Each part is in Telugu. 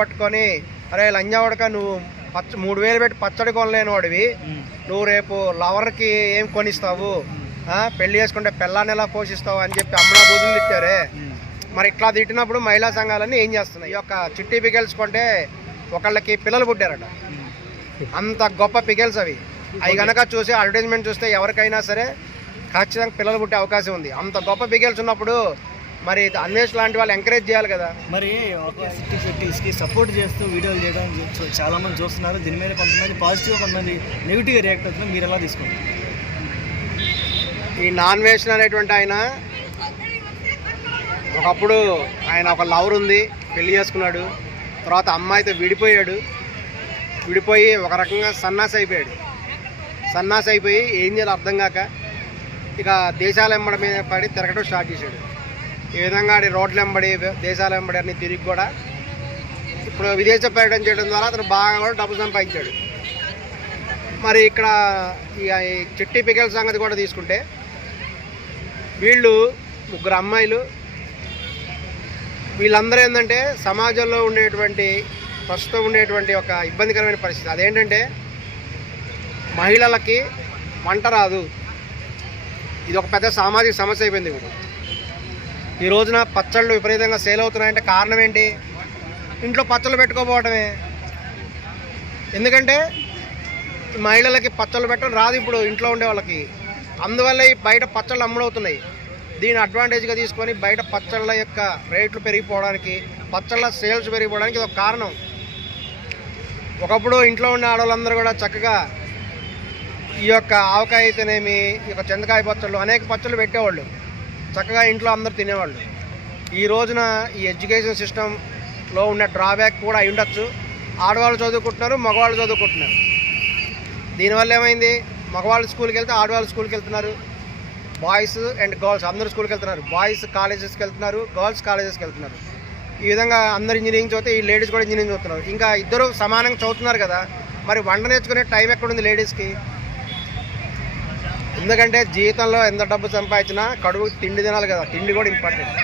పట్టుకొని అరే లంజావడక నువ్వు 3,000 పెట్టి పచ్చడి కొనలేని వాడివి, నువ్వు రేపు లవర్కి ఏం కొనిస్తావు, పెళ్లి చేసుకుంటే పెళ్ళాన్ని ఎలా పోషిస్తావు అని చెప్పి అమ్మలా బూతులు తిట్టారే. మరి ఇట్లా తిట్టినప్పుడు మహిళా సంఘాలన్నీ ఏం చేస్తున్నాయి? ఈ యొక్క చిట్టి పికెల్స్ కొంటే ఒకళ్ళకి పిల్లలు పుట్టారట. అంత గొప్ప పికెల్స్ అవి కనుక చూసి అడ్వర్టైజ్మెంట్ చూస్తే ఎవరికైనా సరే ఖచ్చితంగా పిల్లలు పుట్టే అవకాశం ఉంది. అంత గొప్ప పికెల్స్ ఉన్నప్పుడు మరి అన్వేష్ లాంటి వాళ్ళు ఎంకరేజ్ చేయాలి కదా. మరి ఒక సిటీస్కి సపోర్ట్ చేస్తూ వీడియోలు చేయడం చాలా మంది చూస్తున్నారు. దీని మీద కొంతమంది పాజిటివ్, కొంతమంది నెగిటివ్గా రియాక్ట్ అవుతున్నారు. మీరు ఎలా తీసుకుంటారు? ఈ నాన్ వేష్ అనేటువంటి ఆయన ఒకప్పుడు ఆయన ఒక లవర్ ఉంది, పెళ్లి చేసుకున్నాడు, తర్వాత అమ్మాయితో విడిపోయి ఒక రకంగా సన్నాసి అయిపోయి ఏం చేయాలో అర్థం కాక ఇక దేశాల వెంబడి మీద పడి తిరగడం స్టార్ట్ చేశాడు. ఈ విధంగా రోడ్ల వెంబడి దేశాల వెంబడి అన్ని తిరిగి కూడా ఇప్పుడు విదేశ పర్యటన చేయడం ద్వారా అతను బాగా కూడా డబ్బు సంపాదించాడు. మరి ఇక్కడ ఈ చిట్టి పికెల్ సంగతి కూడా తీసుకుంటే వీళ్ళు 3 అమ్మాయిలు, వీళ్ళందరూ ఏంటంటే సమాజంలో ప్రస్తుతం ఉండేటువంటి ఒక ఇబ్బందికరమైన పరిస్థితి. అదేంటంటే మహిళలకి వంట రాదు. ఇది ఒక పెద్ద సామాజిక సమస్య అయిపోయింది. ఇప్పుడు ఈ రోజున పచ్చళ్ళు విపరీతంగా సేల్ అవుతున్నాయంటే కారణం ఏంటి? ఇంట్లో పచ్చళ్ళు పెట్టుకోపోవటమే. ఎందుకంటే మహిళలకి పచ్చళ్ళు పెట్టడం రాదు ఇప్పుడు ఇంట్లో ఉండే వాళ్ళకి. అందువల్ల ఈ బయట పచ్చళ్ళు అమ్ముడవుతున్నాయి. దీని అడ్వాంటేజ్గా తీసుకొని బయట పచ్చళ్ళ యొక్క రేట్లు పెరిగిపోవడానికి, పచ్చళ్ళ సేల్స్ పెరిగిపోవడానికి ఇది ఒక కారణం. ఒకప్పుడు ఇంట్లో ఉండే ఆడవాళ్ళందరూ కూడా చక్కగా ఈ యొక్క ఆవకాయ అయితేనేమి, ఈ యొక్క చింతకాయ పచ్చళ్ళు, అనేక పచ్చళ్ళు పెట్టేవాళ్ళు, చక్కగా ఇంట్లో అందరూ తినేవాళ్ళు. ఈ రోజున ఈ ఎడ్యుకేషన్ సిస్టంలో ఉన్న డ్రాబ్యాక్ కూడా అయి ఉండొచ్చు. ఆడవాళ్ళు చదువుకుంటున్నారు, మగవాళ్ళు చదువుకుంటున్నారు. దీనివల్ల ఏమైంది? మగవాళ్ళు స్కూల్కి వెళ్తే ఆడవాళ్ళు స్కూల్కి వెళ్తున్నారు, బాయ్స్ అండ్ గర్ల్స్ అందరూ స్కూల్కి వెళ్తున్నారు. బాయ్స్ కాలేజెస్కి వెళ్తున్నారు, గర్ల్స్ కాలేజెస్కి వెళ్తున్నారు. ఈ విధంగా అందరు ఇంజనీరింగ్ చదివితే ఈ లేడీస్ కూడా ఇంజనీరింగ్ చదువుతున్నారు. ఇంకా ఇద్దరు సమానంగా చదువుతున్నారు కదా, మరి వంట నేర్చుకునే టైం ఎక్కడుంది లేడీస్కి? ఎందుకంటే జీవితంలో ఎంత డబ్బు సంపాదించినా కడుపు తిండి తినాలి కదా, తిండి కూడా ఇంపార్టెంట్.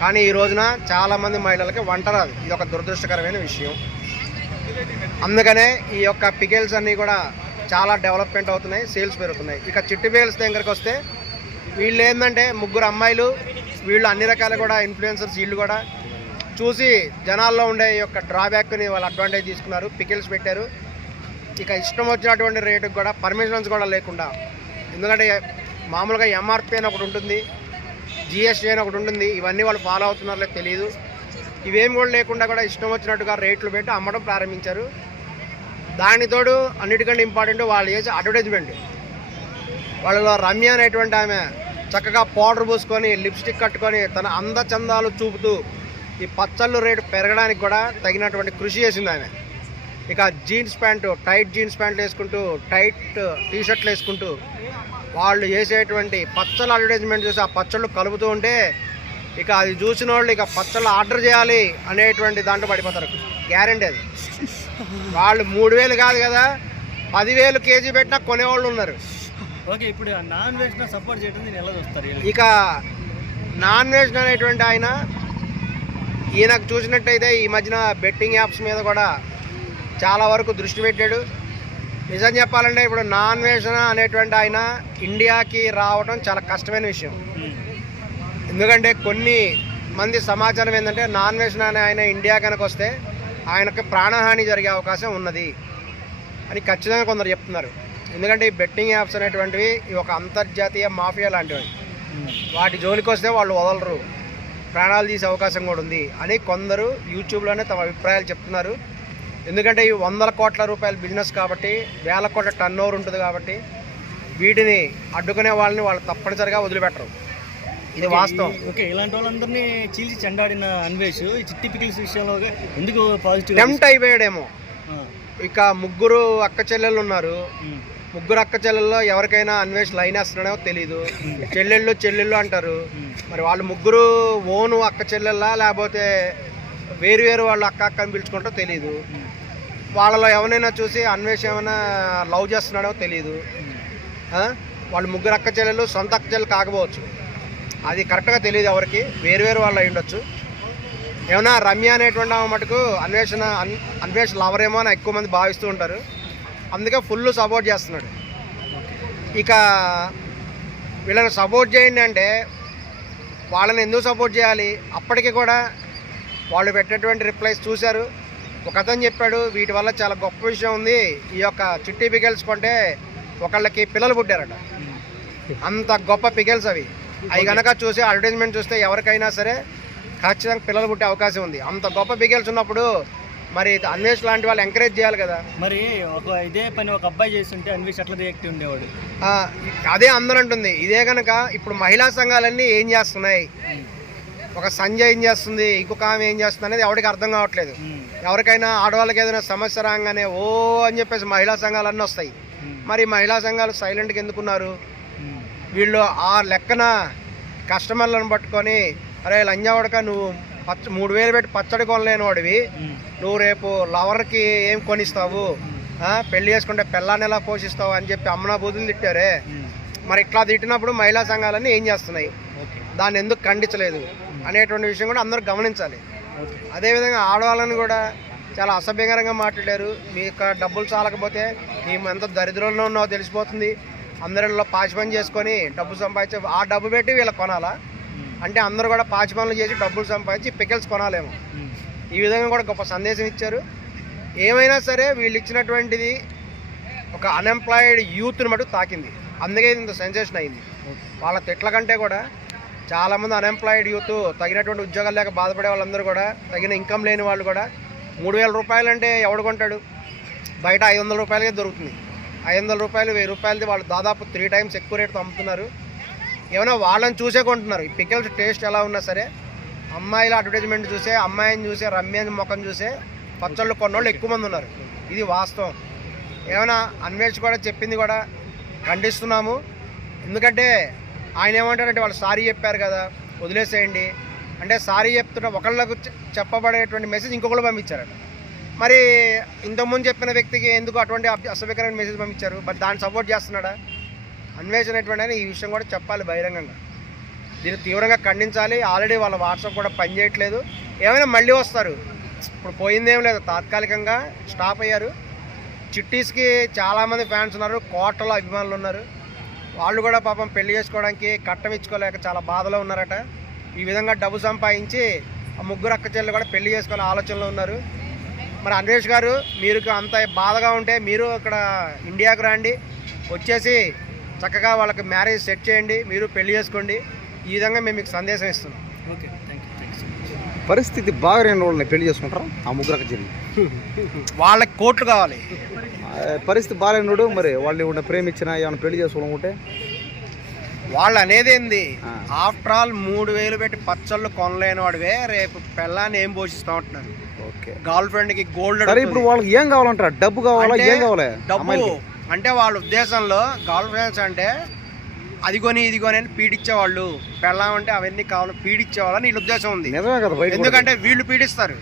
కానీ ఈ రోజున చాలామంది మహిళలకి వంట రాదు. ఇది ఒక దురదృష్టకరమైన విషయం. అందుకనే ఈ యొక్క పికెల్స్ అన్నీ కూడా చాలా డెవలప్మెంట్ అవుతున్నాయి, సేల్స్ పెరుగుతున్నాయి. ఇక చిట్టి పికెల్స్ దగ్గరికి వస్తే వీళ్ళు ఏంటంటే 3 అమ్మాయిలు, వీళ్ళు అన్ని రకాల కూడా ఇన్ఫ్లుయెన్సర్స్, వీళ్ళు కూడా చూసి జనాల్లో ఉండే ఈ యొక్క డ్రాబ్యాక్ని వాళ్ళు అడ్వాంటేజ్ తీసుకున్నారు, పికెల్స్ పెట్టారు. ఇక ఇష్టం వచ్చినటువంటి రేటుకి కూడా పర్మిషన్స్ కూడా లేకుండా, ఎందుకంటే మామూలుగా ఎంఆర్పి అని ఒకటి ఉంటుంది, జిఎస్టీ అని ఒకటి ఉంటుంది, ఇవన్నీ వాళ్ళు ఫాలో అవుతున్నారో తెలియదు. ఇవేమి కూడా లేకుండా కూడా ఇష్టం వచ్చినట్టుగా రేట్లు పెట్టి అమ్మడం ప్రారంభించారు. దానితోడు అన్నిటికంటే ఇంపార్టెంట్ వాళ్ళు చేసే అడ్వర్టైజ్మెంట్. వాళ్ళలో రమ్య అనేటువంటి ఆమె చక్కగా పౌడర్ పూసుకొని, లిప్స్టిక్ కట్టుకొని, తన అందచందాలు చూపుతూ ఈ పచ్చళ్ళు రేటు పెరగడానికి కూడా తగినటువంటి కృషి చేసింది ఆమె. ఇక జీన్స్ ప్యాంటు, టైట్ జీన్స్ ప్యాంట్లు వేసుకుంటూ, టైట్ టీషర్ట్లు వేసుకుంటూ వాళ్ళు చేసేటువంటి పచ్చళ్ళ అడ్వర్టైజ్మెంట్ చూసి ఆ పచ్చళ్ళు కలుపుతూ ఉంటే ఇక అది చూసిన వాళ్ళు ఇక పచ్చళ్ళు ఆర్డర్ చేయాలి అనేటువంటి దాంట్లో పడిపోతారు. గ్యారెంటీ అది. వాళ్ళు 3,000 కాదు కదా, 10,000 కేజీ పెట్టినా కొనేవాళ్ళు ఉన్నారు. ఓకే, ఇప్పుడు నాన్ వెజ్ సపోర్ట్ చేయడం నేను ఎలా చూస్తారు? ఇక నాన్ వెజ్ అనేటువంటి ఆయన ఈయనకు చూసినట్టయితే ఈ మధ్యన బెట్టింగ్ యాప్స్ మీద కూడా చాలా వరకు దృష్టి పెట్టాడు. నిజం చెప్పాలంటే ఇప్పుడు నాన్ వెజ్ అనేటువంటి ఆయన ఇండియాకి రావడం చాలా కష్టమైన విషయం. ఎందుకంటే కొన్ని మంది సమాచారం ఏంటంటే నాన్ వెజ్ అనే ఆయన ఇండియా కనుక వస్తే ఆయనకు ప్రాణహాని జరిగే అవకాశం ఉన్నది అని ఖచ్చితంగా కొందరు చెప్తున్నారు. ఎందుకంటే ఈ బెట్టింగ్ యాప్స్ అనేటువంటివి ఒక అంతర్జాతీయ మాఫియా లాంటివి. వాటి జోలికి వస్తే వాళ్ళు వదలరు, ప్రాణాలు తీసే అవకాశం కూడా ఉంది అని కొందరు యూట్యూబ్లోనే తమ అభిప్రాయాలు చెప్తున్నారు. ఎందుకంటే ఇవి 100 కోట్ల రూపాయల బిజినెస్ కాబట్టి, 1000 కోట్ల టర్న్ ఓవర్ ఉంటుంది కాబట్టి వీటిని అడ్డుకునే వాళ్ళని వాళ్ళు తప్పనిసరిగా వదిలిపెట్టరు. ఇది వాస్తవం. ఓకే, ఇలాంటి వాళ్ళందరినీ చీల్చి చెండాడిన అన్వేష్ ఈ చిట్టి పికిల్స్ విషయంలో ఎందుకు పాజిటివ్ టెంప్ట్ అయిపోయాడేమో. ఇక 3 అక్క చెల్లెళ్ళు ఉన్నారు. 3 అక్క చెల్లెల్లో ఎవరికైనా అన్వేష్ లైన్ వేస్తున్నాడో తెలీదు. చెల్లెళ్ళు అంటారు. మరి వాళ్ళు 3 ఓను అక్క చెల్లెళ్ళ లేకపోతే వేరు వాళ్ళు అక్క అని పిలుచుకుంటారో తెలీదు. వాళ్ళలో ఎవరైనా చూసి అన్వేష్ ఏమైనా లవ్ చేస్తున్నాడో తెలీదు. వాళ్ళు 3 అక్క చెల్లెళ్ళు సొంత అక్క చెల్లెలు కాకపోవచ్చు, అది కరెక్ట్గా తెలియదు ఎవరికి, వేరు వాళ్ళు అయి ఉండొచ్చు. ఏమన్నా రమ్య అనేటువంటి ఆమె మటుకు అన్వేషణ లవర్ ఏమో అని ఎక్కువ మంది భావిస్తూ ఉంటారు. అందుకే ఫుల్ సపోర్ట్ చేస్తున్నాడు. ఇక వీళ్ళని సపోర్ట్ చేయండి అంటే వాళ్ళని ఎందుకు సపోర్ట్ చేయాలి? అప్పటికి కూడా వాళ్ళు పెట్టేటువంటి రిప్లైస్ చూశారు. ఒక అతను చెప్పాడు, వీటి వల్ల చాలా గొప్ప విషయం ఉంది, ఈ యొక్క చిట్టి పికెల్స్ కొంటే ఒకళ్ళకి పిల్లలు పుట్టారట. అంత గొప్ప పికెల్స్ అవి కనుక చూసి అడ్వర్టైజ్మెంట్ చూస్తే ఎవరికైనా సరే ఖచ్చితంగా పిల్లలు పుట్టే అవకాశం ఉంది. అంత గొప్ప పికెల్స్ ఉన్నప్పుడు మరి అన్వేష్ లాంటి వాళ్ళు ఎంకరేజ్ చేయాలి కదా. మరి ఇదే పని ఒక అబ్బాయి చేస్తుంటే అన్వేష్ అట్లా రియాక్ట్ ఉండేవాడు. అదే అందరూ అంటుంది. ఇదే కనుక ఇప్పుడు మహిళా సంఘాలన్నీ ఏం చేస్తున్నాయి, ఒక సంజయ్ ఏం చేస్తుంది, ఇంకొక ఆమె ఏం చేస్తుంది అనేది ఎవరికి అర్థం కావట్లేదు. ఎవరికైనా ఆడవాళ్ళకి ఏదైనా సమస్య రాగానే ఓ అని చెప్పేసి మహిళా సంఘాలన్నీ వస్తాయి. మరి మహిళా సంఘాలు సైలెంట్గా ఎందుకున్నారు? వీళ్ళు ఆ లెక్కన కస్టమర్లను పట్టుకొని, అరే లంజావాడక నువ్వు 3,000 పెట్టి పచ్చడి కొనలేని వాడివి, నువ్వు రేపు లవర్కి ఏం కొనిస్తావు, పెళ్లి చేసుకుంటే పెళ్ళాన్ని ఎలా పోషిస్తావు అని చెప్పి అమ్మనా బూతులు తిట్టారే. మరి ఇట్లా తిట్టినప్పుడు మహిళా సంఘాలన్నీ ఏం చేస్తున్నాయి, దాన్ని ఎందుకు ఖండించలేదు అనేటువంటి విషయం కూడా అందరూ గమనించాలి. అదేవిధంగా ఆడవాళ్ళని కూడా చాలా అసభ్యకరంగా మాట్లాడారు. మీకు డబ్బులు చాలకపోతే మేము ఎంత దరిద్రంలో ఉన్నావో తెలిసిపోతుంది, అందరిలో పాచి పని చేసుకొని డబ్బు సంపాదించి ఆ డబ్బు పెట్టి వీళ్ళకి కొనాలా అంటే అందరూ కూడా పాచి పనులు చేసి డబ్బులు సంపాదించి పికెల్స్ కొనాలేమో. ఈ విధంగా కూడా గొప్ప సందేశం ఇచ్చారు. ఏమైనా సరే వీళ్ళు ఇచ్చినటువంటిది ఒక అన్ఎంప్లాయిడ్ యూత్ని మటుకు తాకింది. అందుకే ఇంత సెన్సేషన్ అయింది. వాళ్ళ తిట్ల కంటే కూడా చాలామంది అన్ఎంప్లాయిడ్ యూత్ తగినటువంటి ఉద్యోగాలు లేక బాధపడే వాళ్ళందరూ కూడా, తగిన ఇన్కమ్ లేని వాళ్ళు కూడా 3,000 రూపాయలు అంటే ఎవడు కొంటాడు? బయట 500 రూపాయలకే దొరుకుతుంది. 500 రూపాయలు 1,000 రూపాయలది వాళ్ళు దాదాపు 3 times ఎక్కువ రేటుతో అమ్ముతున్నారు. ఏమైనా వాళ్ళని చూసే కొంటున్నారు. ఈ పికెల్స్ టేస్ట్ ఎలా ఉన్నా సరే అమ్మాయిల అడ్వర్టైజ్మెంట్ చూసే, అమ్మాయిని చూసే, రమ్య ముఖం చూసే పచ్చళ్ళు కొన్నోళ్ళు ఎక్కువ మంది ఉన్నారు. ఇది వాస్తవం. ఏమైనా అన్వేష్ కూడా చెప్పింది కూడా ఖండిస్తున్నాము. ఎందుకంటే ఆయన ఏమంటారంటే వాళ్ళు సారీ చెప్పారు కదా వదిలేసేయండి అంటే, సారీ చెప్తున్న ఒకళ్ళకు చెప్పబడేటువంటి మెసేజ్ ఇంకొకళ్ళు పంపించారట. మరి ఇంతకుముందు చెప్పిన వ్యక్తికి ఎందుకు అటువంటి అసభ్యకరమైన మెసేజ్ పంపించారు? మరి దాన్ని సపోర్ట్ చేస్తున్నాడా? అన్వేషణ అనేటువంటి ఈ విషయం కూడా చెప్పాలి బహిరంగంగా. దీన్ని తీవ్రంగా ఖండించాలి. ఆల్రెడీ వాళ్ళ వాట్సాప్ కూడా పనిచేయట్లేదు. ఏమైనా మళ్ళీ వస్తారు. ఇప్పుడు పోయిందేం లేదు, తాత్కాలికంగా స్టాప్ అయ్యారు. చిట్టీస్కి చాలామంది ఫ్యాన్స్ ఉన్నారు, కోట్ల అభిమానులు ఉన్నారు. వాళ్ళు కూడా పాపం పెళ్లి చేసుకోవడానికి కట్టం ఇచ్చుకోలేక చాలా బాధలో ఉన్నారట. ఈ విధంగా డబ్బు సంపాదించి ఆ ముగ్గురు అక్క చెల్లెలు కూడా పెళ్లి చేసుకునే ఆలోచనలో ఉన్నారు. మరి అన్వేష్ గారు, మీరు అంత బాధగా ఉంటే మీరు ఇక్కడ ఇండియాకు రండి, వచ్చేసి చక్కగా వాళ్ళకి మ్యారేజ్ సెట్ చేయండి, మీరు పెళ్లి చేసుకోండి. ఈ విధంగా మేము మీకు సందేశం ఇస్తున్నాం. Okay, thank you. పరిస్థితి బాగా రెండు వాళ్ళని పెళ్లి చేసుకుంటారా ఆ ముగ్గురు చెల్లి? వాళ్ళకి కోట్లు కావాలి. పరిస్థితి బాగాలేనోడు మరి వాళ్ళు ఉన్న ప్రేమించిన ఏమైనా పెళ్లి చేసుకోవాలనుకుంటే వాళ్ళు అనేది ఏంది? ఆఫ్టర్ ఆల్ 3,000 పెట్టి పచ్చళ్ళు కొనలేని వాడివే రేపు పెళ్ళాన్ని ఏం పోషిస్తా ఉంటున్నారు. ఓకే, గర్ల్ ఫ్రెండ్ కి గోల్డ్. ఇప్పుడు వాళ్ళకి ఏం కావాలంటారా? డబ్బు కావాలా? ఏం కావాలి? డబ్బు అంటే వాళ్ళ ఉద్దేశంలో గర్ల్ ఫ్రెండ్స్ అంటే అది కొని ఇది కొని అని పీడిచ్చేవాళ్ళు, పెళ్ళాం అంటే అవన్నీ కావాలి పీడిచ్చేవాళ్ళని వీళ్ళ ఉద్దేశం ఉంది. నిజమే కదా, ఎందుకంటే వీళ్ళు పీడిస్తారు.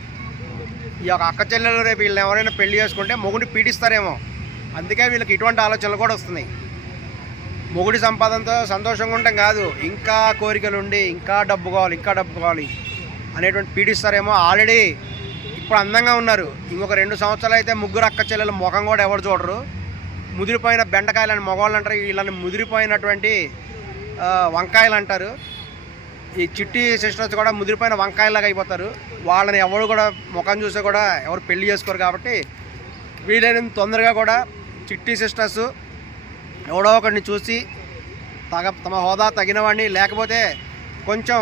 ఈ యొక్క అక్క చెల్లెలు రేపు వీళ్ళని ఎవరైనా పెళ్లి చేసుకుంటే మొగుడిని పీడిస్తారేమో, అందుకే వీళ్ళకి ఇటువంటి ఆలోచనలు కూడా వస్తున్నాయి. మొగుడి సంపాదనతో సంతోషంగా ఉంటాం కాదు, ఇంకా కోరికలు ఉండి ఇంకా డబ్బు కావాలి ఇంకా డబ్బు కావాలి అనేటువంటి పీడిస్తారేమో. ఆల్రెడీ ఇప్పుడు అందంగా ఉన్నారు, ఇంకొక 2 సంవత్సరాలు అయితే ముగ్గురు అక్క చెల్లెల ముఖం కూడా ఎవరు చూడరు. ముదిరిపోయిన బెండకాయలని మగవాళ్ళు అంటారు, వీళ్ళని ముదిరిపోయినటువంటి వంకాయలు అంటారు. ఈ చిట్టి సిస్టర్స్ కూడా ముదిరిపోయిన వంకాయలాగా అయిపోతారు. వాళ్ళని ఎవరు కూడా ముఖం చూస్తే కూడా ఎవరు పెళ్లి చేసుకోరు. కాబట్టి వీలైనంత తొందరగా కూడా చిట్టి సిస్టర్స్ ఎవడో ఒకరిని చూసి తమ హోదా తగిన వాడిని, లేకపోతే కొంచెం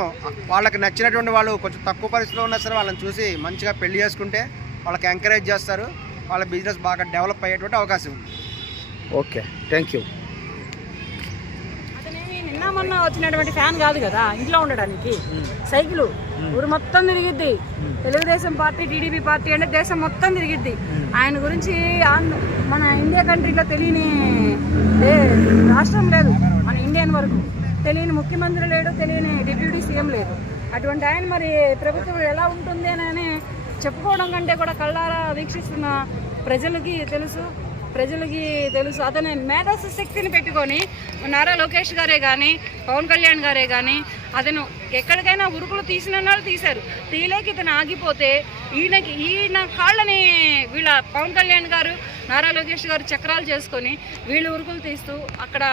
వాళ్ళకి నచ్చినటువంటి వాళ్ళు కొంచెం తక్కువ పరిస్థితిలో ఉన్నా సరే వాళ్ళని చూసి మంచిగా పెళ్లి చేసుకుంటే వాళ్ళకి ఎంకరేజ్ చేస్తారు, వాళ్ళ బిజినెస్ బాగా డెవలప్ అయ్యేటువంటి అవకాశం ఉంది. Okay, thank you. అతనేమి నిన్న మొన్న వచ్చినటువంటి ఫ్యాన్ కాదు కదా, ఇంట్లో ఉండడానికి సైకిల్ ఊరు మొత్తం తిరిగిద్ది. తెలుగుదేశం పార్టీ, టీడీపీ పార్టీ అంటే దేశం మొత్తం తిరిగిద్ది. ఆయన గురించి మన ఇండియా కంట్రీలో తెలియని రాష్ట్రం లేదు, మన ఇండియన్ వరకు తెలియని ముఖ్యమంత్రి లేడు, తెలియని డిప్యూటీ సీఎం లేదు. అటువంటి ఆయన మరి ప్రభుత్వం ఎలా ఉంటుంది అని చెప్పుకోవడం కంటే కూడా కళ్ళారా వీక్షిస్తున్న ప్రజలకి తెలుసు. అతని మేధస్సు శక్తిని పెట్టుకొని నారా లోకేష్ గారే కానీ పవన్ కళ్యాణ్ గారే కానీ అతను ఎక్కడికైనా ఉరుకులు తీసిన వాళ్ళు తీశారు. తీలేక ఇతను ఆగిపోతే ఈయన కాళ్ళని వీళ్ళ పవన్ కళ్యాణ్ గారు నారా లోకేష్ గారు చక్రాలు చేసుకొని వీళ్ళు ఉరుకులు తీస్తూ అక్కడ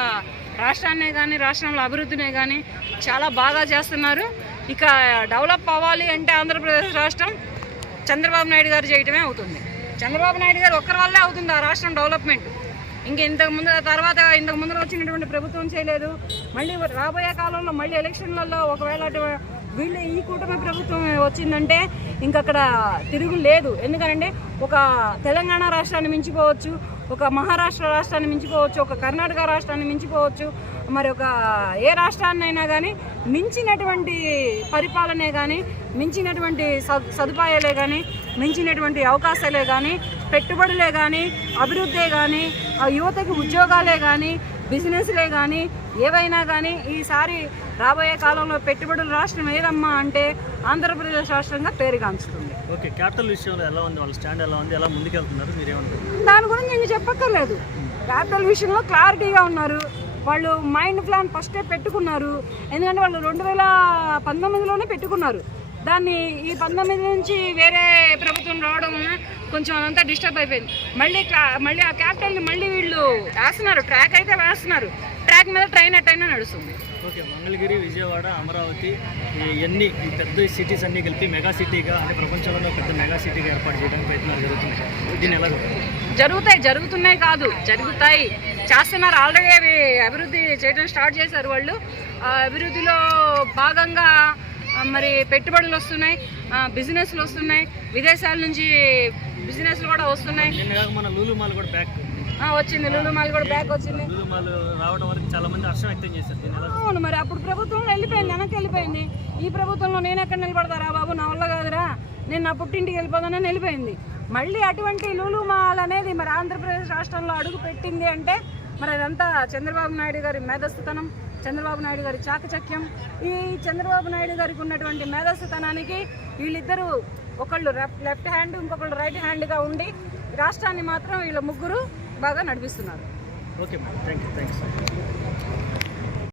రాష్ట్రాన్నే కానీ రాష్ట్రంలో అభివృద్ధినే కానీ చాలా బాగా చేస్తున్నారు. ఇక డెవలప్ అవ్వాలి అంటే ఆంధ్రప్రదేశ్ రాష్ట్రం చంద్రబాబు నాయుడు గారు చేయటమే అవుతుంది. చంద్రబాబు నాయుడు గారు ఒక్కరి వల్లే అవుతుంది ఆ రాష్ట్రం డెవలప్మెంట్. ఇంతకు ముందు వచ్చినటువంటి ప్రభుత్వం చేయలేదు. మళ్ళీ రాబోయే కాలంలో మళ్ళీ ఎలక్షన్లలో ఒకవేళ వీళ్ళు ఈ కూటమి ప్రభుత్వం వచ్చిందంటే ఇంకక్కడ తిరుగు లేదు. ఎందుకంటే ఒక తెలంగాణ రాష్ట్రాన్ని మించిపోవచ్చు, ఒక మహారాష్ట్ర రాష్ట్రాన్ని మించిపోవచ్చు, ఒక కర్ణాటక రాష్ట్రాన్ని మించిపోవచ్చు, మరి ఒక ఏ రాష్ట్రాన్నైనా కానీ మించినటువంటి పరిపాలనే కానీ, మించినటువంటి సదుపాయాలే కానీ, మించినటువంటి అవకాశాలే కానీ, పెట్టుబడులే కానీ, అభివృద్ధే కానీ, యువతకి ఉద్యోగాలే కానీ, బిజినెస్లే కానీ, ఏవైనా కానీ ఈసారి రాబోయే కాలంలో పెట్టుబడుల రాష్ట్రం ఏదమ్మా అంటే ఆంధ్రప్రదేశ్ రాష్ట్రంగా పేరుగాంచుతుంది. ఓకే, క్యాపిటల్ విషయంలో ఎలా ఉంది, వాళ్ళ స్టాండ్ ఎలా ఉంది, ఎలా ముందుకెళ్తున్నారు, మీరేమంటారు? దాని గురించి నేను చెప్పక్కర్లేదు. క్యాపిటల్ విషయంలో క్లారిటీగా ఉన్నారు. వాళ్ళు మైండ్ ప్లాన్ ఫస్టే పెట్టుకున్నారు. ఎందుకంటే వాళ్ళు 2019లోనే పెట్టుకున్నారు. దాన్ని ఈ 19 నుంచి వేరే ప్రభుత్వం రావడం వలన కొంచెం అదంతా డిస్టర్బ్ అయిపోయింది. మళ్ళీ ఆ క్యాపిటల్ని మళ్ళీ వీళ్ళు వేస్తున్నారు. ట్రాక్ అయితే వేస్తున్నారు. ట్రాక్ మీద ట్రైన్ ఎట్టయినా నడుస్తుంది. ఓకే, మంగళగిరి, విజయవాడ, అమరావతి ఈ పెద్ద సిటీస్ అన్నీ కలిపి మెగా సిటీగా అంటే ప్రపంచంలో పెద్ద మెగా సిటీగా ఏర్పాటు చేయడానికి ప్రయత్నాలు జరుగుతున్నాయి. దీన్ని ఎలా జరుగుతున్నాయి కాదు, జరుగుతాయి, చేస్తున్నారు. ఆల్రెడీ అవి అభివృద్ధి చేయడం స్టార్ట్ చేశారు వాళ్ళు. ఆ అభివృద్ధిలో భాగంగా మరి పెట్టుబడులు వస్తున్నాయి, బిజినెస్లు వస్తున్నాయి, విదేశాల నుంచి బిజినెస్లు కూడా వస్తున్నాయి. మన లూలు మాల్ కూడా బ్యాక్ వచ్చింది. లూలు మాల్ కూడా బ్యాక్ వచ్చింది. లూలు మాల్ రావడం వరకు చాలా మంది హర్షం వ్యక్తం చేశారు. అవును, మరి అప్పుడు ప్రభుత్వంలో వెళ్ళిపోయింది, వెనక్కి వెళ్ళిపోయింది. ఈ ప్రభుత్వంలో నేను ఎక్కడ నిలబడతారా బాబు, నా వల్ల కాదురా, నేను నా పుట్టింటికి వెళ్ళిపోదానని వెళ్ళిపోయింది. మళ్ళీ అటువంటి లూలు మాల్ అనేది మరి ఆంధ్రప్రదేశ్ రాష్ట్రంలో అడుగు పెట్టింది అంటే మరి అదంతా చంద్రబాబు నాయుడు గారి మేధస్సుతనం, చంద్రబాబు నాయుడు గారి చాకచక్యం. ఈ చంద్రబాబు నాయుడు గారికి ఉన్నటువంటి మేధస్సుతనానికి వీళ్ళిద్దరూ ఒకళ్ళు లెఫ్ట్ హ్యాండ్, ఇంకొకళ్ళు రైట్ హ్యాండ్గా ఉండి రాష్ట్రాన్ని మాత్రం వీళ్ళ ముగ్గురు బాగా నడిపిస్తున్నారు. Okay madam, thank you.